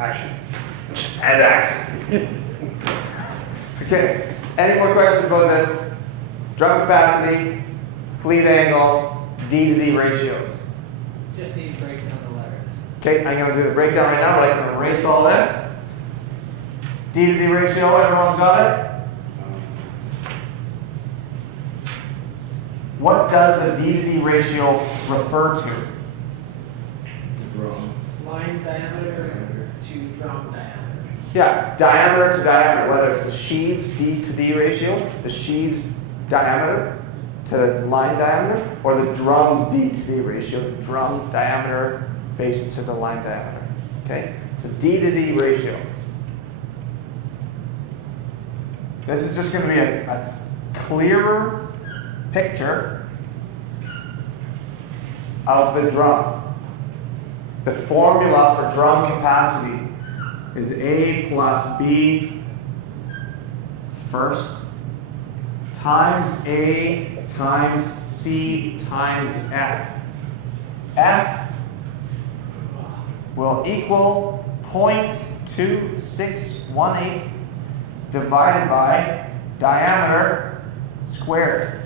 Action. And action. Okay, any more questions about this? Drum capacity, fleet angle, D to D ratios. Just need to break down the letters. Okay, I'm going to do the breakdown right now, but I can erase all this. D to D ratio, everyone's got it? What does the D to D ratio refer to? The drum. Line diameter to drum diameter. Yeah, diameter to diameter, whether it's the sheaves D to D ratio, the sheaves diameter to the line diameter, or the drums D to D ratio, the drums diameter based to the line diameter. Okay, so D to D ratio. This is just going to be a clearer picture of the drum. The formula for drum capacity is A plus B first times A times C times F. F will equal 0.2618 divided by diameter squared.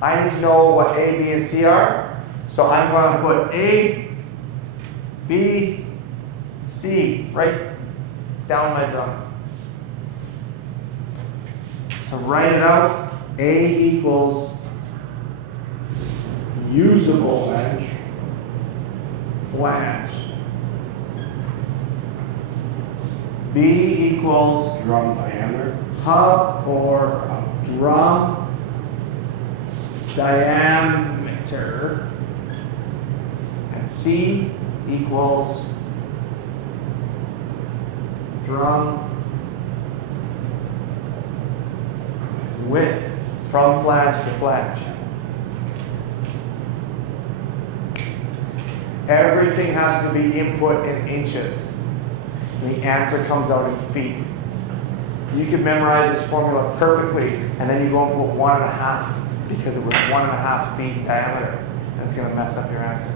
I need to know what A, B, and C are, so I'm going to put A, B, C right down my drum. To write it out, A equals usable flange. B equals Drum diameter. hub or drum diameter. And C equals drum width from flange to flange. Everything has to be input in inches. The answer comes out in feet. You can memorize this formula perfectly, and then you go and put 1.5 because it was 1.5 feet in diameter, and it's going to mess up your answer.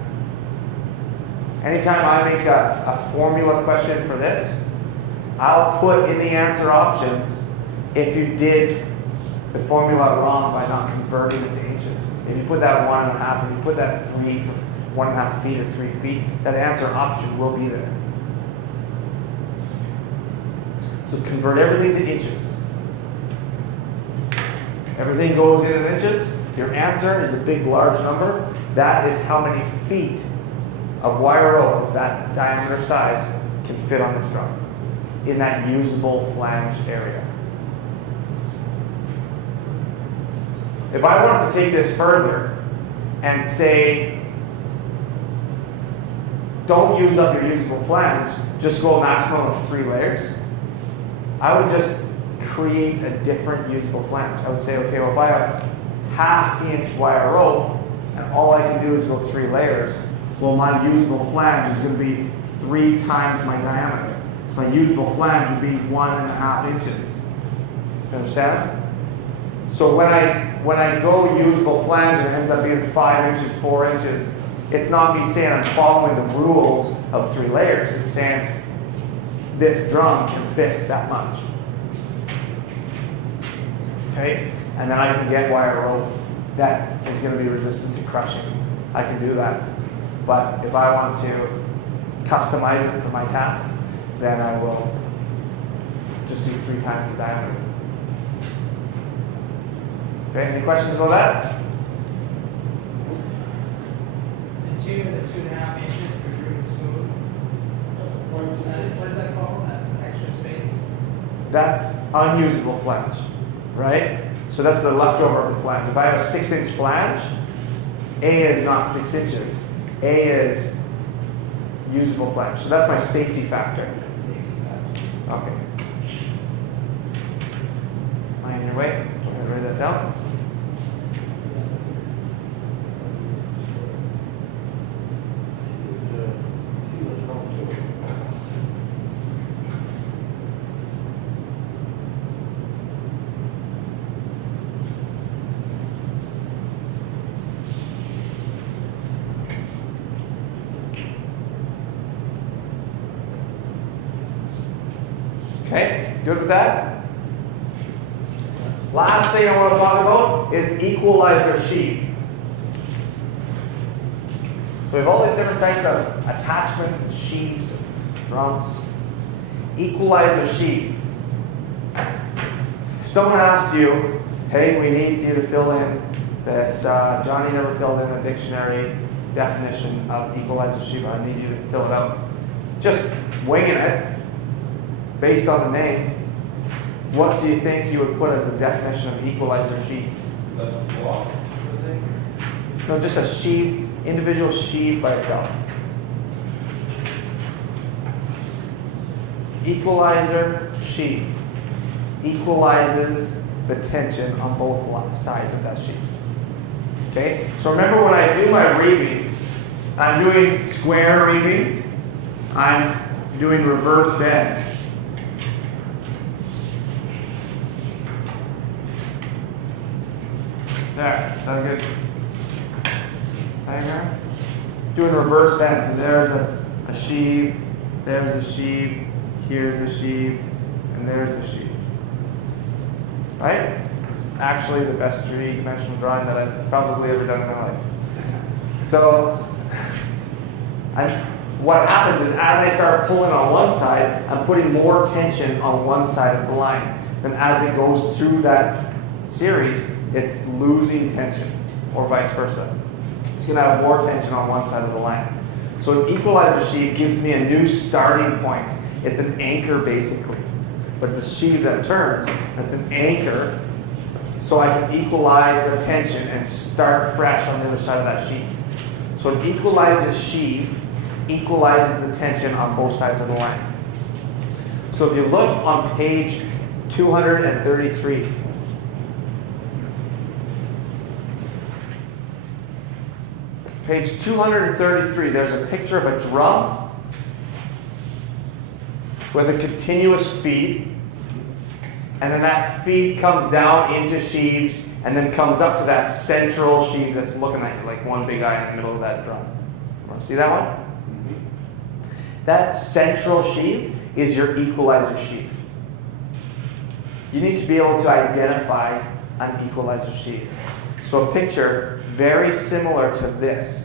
Anytime I make a formula question for this, I'll put in the answer options if you did the formula wrong by not converting it to inches. If you put that 1.5, if you put that 3 for 1.5 feet or 3 feet, that answer option will be there. So convert everything to inches. Everything goes in inches. Your answer is a big, large number. That is how many feet of wire rope of that diameter size can fit on this drum in that usable flange area. If I wanted to take this further and say, don't use up your usable flange, just go a maximum of 3 layers, I would just create a different usable flange. I would say, okay, well, if I have 1/2 inch wire rope and all I can do is go 3 layers, well, my usable flange is going to be 3 times my diameter. So my usable flange would be 1.5 inches. You understand? So when I go usable flange and it ends up being 5 inches, 4 inches, it's not me saying I'm following the rules of 3 layers. It's saying this drum can fit that much. Okay? And then I can get wire rope that is going to be resistant to crushing. I can do that. But if I want to customize it for my task, then I will just do 3 times the diameter. Okay, any questions about that? The 2 and the 2.5 inches for groove and smooth. What is that called? That extra space? That's unusable flange, right? So that's the leftover of the flange. If I have a 6-inch flange, A is not 6 inches. A is usable flange. So that's my safety factor. Okay. Am I in your way? I'm going to write that down. Okay, good with that? Last thing I want to talk about is equalizer sheave. So we have all these different types of attachments and sheaves and drums. Equalizer sheave. If someone asked you, hey, we need you to fill in this, Johnny never filled in the dictionary definition of equalizer sheave, I need you to fill it out. Just winging it, based on the name, what do you think you would put as the definition of equalizer sheave? The block, I think. No, just a sheave, individual sheave by itself. Equalizer sheave equalizes the tension on both sides of that sheave. Okay, so remember when I do my reeving, I'm doing square reeving, I'm doing reverse bends. There, is that a good diagram? Doing reverse bends, so there's a sheave, there's a sheave, here's the sheave, and there's the sheave. Right? It's actually the best three-dimensional drawing that I've probably ever done in my life. So, what happens is as I start pulling on one side, I'm putting more tension on one side of the line. And as it goes through that series, it's losing tension, or vice versa. It's going to have more tension on one side of the line. So an equalizer sheave gives me a new starting point. It's an anchor, basically. But it's a sheave that turns. It's an anchor, so I can equalize the tension and start fresh on the other side of that sheave. So an equalizer sheave equalizes the tension on both sides of the line. So if you look on page 233, page 233, there's a picture of a drum with a continuous feed, and then that feed comes down into sheaves and then comes up to that central sheave that's looking at you like one big eye in the middle of that drum. You want to see that one? Mm-hmm. That central sheave is your equalizer sheave. You need to be able to identify an equalizer sheave. So a picture very similar to this.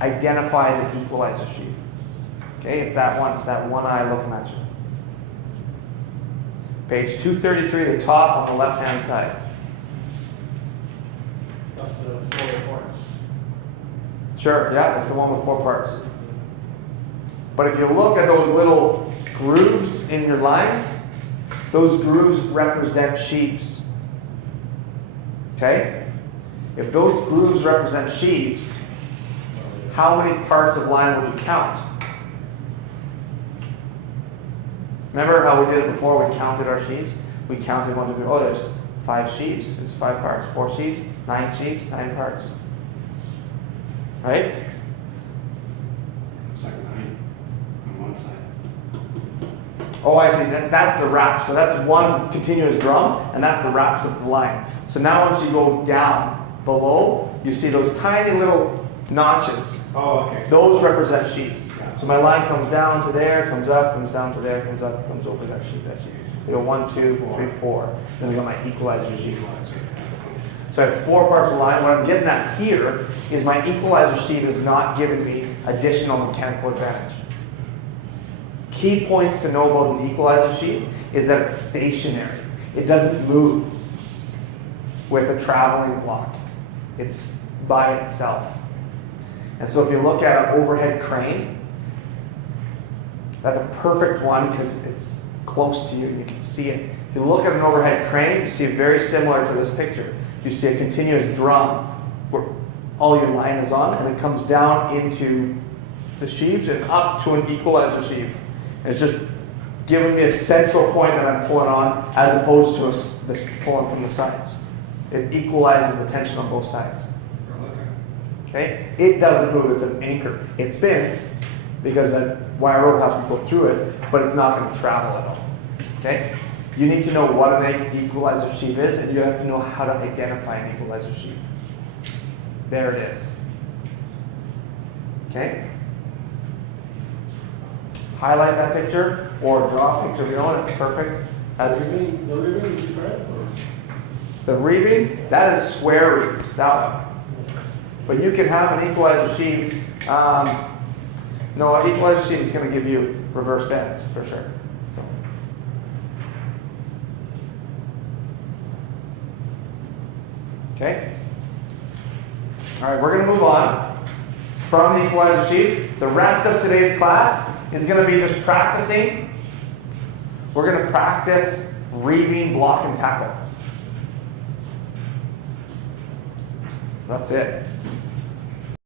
Identify the equalizer sheave. Okay, it's that one eye looking at you. Page 233, the top on the left-hand side. That's the 4 parts. Sure, yeah, it's the one with 4 parts. But if you look at those little grooves in your lines, those grooves represent sheaves. Okay? If those grooves represent sheaves, how many parts of line would you count? Remember how we did it before? We counted our sheaves. We counted 1, 2, 3. Oh, there's 5 sheaves. There's 5 parts. 4 sheaves. 9 sheaves. 9 parts. Right? It's like 9 on one side. Oh, I see. That's the wraps. So that's one continuous drum, and that's the wraps of the line. So now once you go down below, you see those tiny little notches. Oh, okay. Those represent sheaves. So my line comes down to there, comes up, comes down to there, comes up, comes over that sheave, that sheave. So you go 1, 2, 3, 4. Then we got my equalizer sheave. So I have 4 parts of line. What I'm getting at here is my equalizer sheave is not giving me additional mechanical advantage. Key points to know about an equalizer sheave is that it's stationary. It doesn't move with a traveling block. It's by itself. And so if you look at an overhead crane, that's a perfect one because it's close to you and you can see it. If you look at an overhead crane, you see it very similar to this picture. You see a continuous drum where all your line is on, and it comes down into the sheaves and up to an equalizer sheave. And it's just giving me a central point that I'm pulling on as opposed to this pulling from the sides. It equalizes the tension on both sides. Okay? It doesn't move, it's an anchor. It spins because that wire rope has to go through it, but it's not going to travel at all. Okay? You need to know what an equalizer sheave is, and you have to know how to identify an equalizer sheave. There it is. Okay? Highlight that picture or draw a picture of your own. It's perfect. That's The ribbon is red or? the reaving. That is square reeved. That one. But you can have an equalizer sheet. No, an equalizer sheet is going to give you reverse bends for sure. So. Okay. All right, we're going to move on from the equalizer sheet. The rest of today's class is going to be just practicing. We're going to practice reaving, block, and tackle. So that's it.